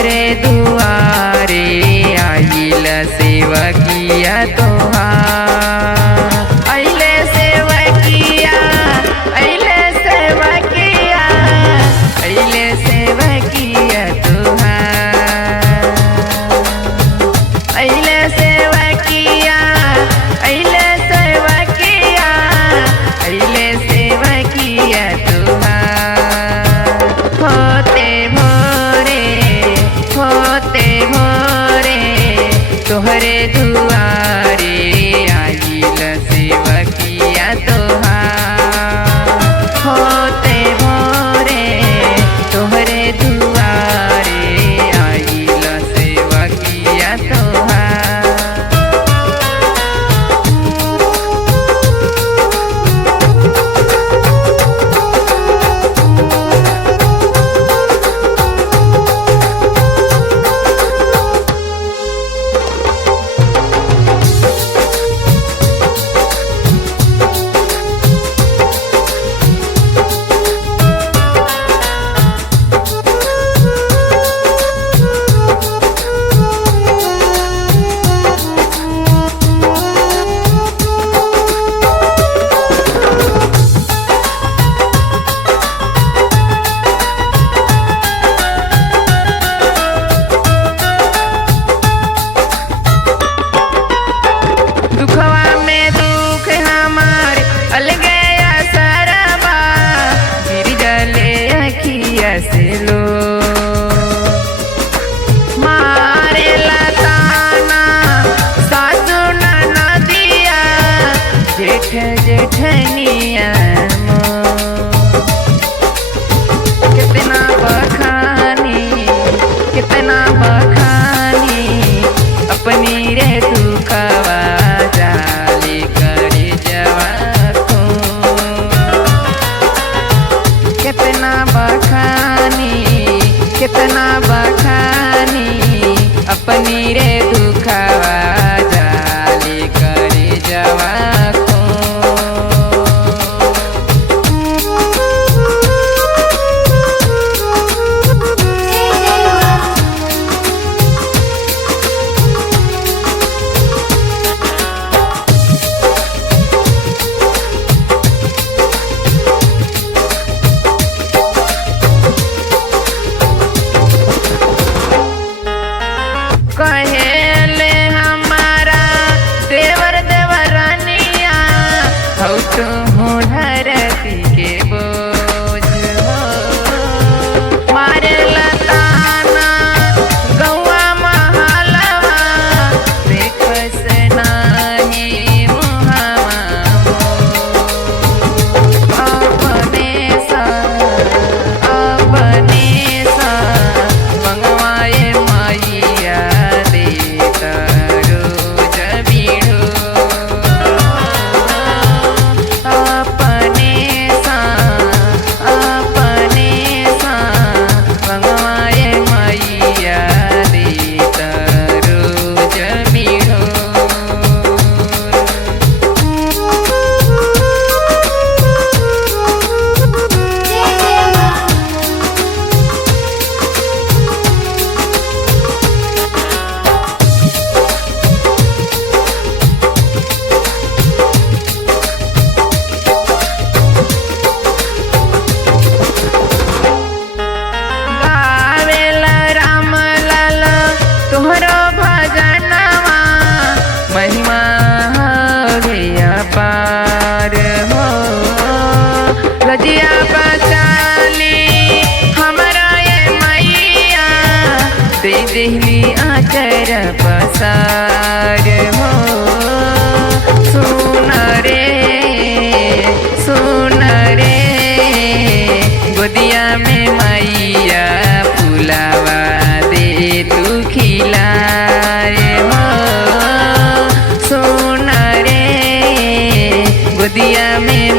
तोहरे दुआरे आइल सेवकिया तोहार। अइले सेवकिया अइले सेवकिया अइले सेवकिया तोहार। अइले सेवकिया अइले सेवकिया अइले सेवकिया तोहार। होते भोरे तोहरे दुआरे आइल सेवकिया तोहार। होते भोरे तोहरे दुआरे आइल सेवकिया तोहार। दुखवा में दुख हमार अलगे असरबा गिर जले अखिया से लो। मारे लताना सासु ननदिया जेठ जेठनिया कितना बखानी अपनी रे दुखवा जाली करे जवा को। कितना बखानी अपनी रे दुखवा जाली करे जवा को। कहेले हमारा देवर देवरानिया हौ तुम धरती के बोझ हो। मारे लताना गौआ महलवा देखस नाही मुहावा अपने सा मंगवाए मैया रोज बीढ़ो। अपने सा मंगवाए मैया देता रोज बीढ़ो। गावेला रामलाल तोहरो भजनवा महिमा हवे अपार हो। लजिया बचाली हमरा ये मैया दे देहली आचर पसार हो। सुन रे गोदिया में मैया फुलावा दे तू खिलाए हो। सुन रे गोदिया में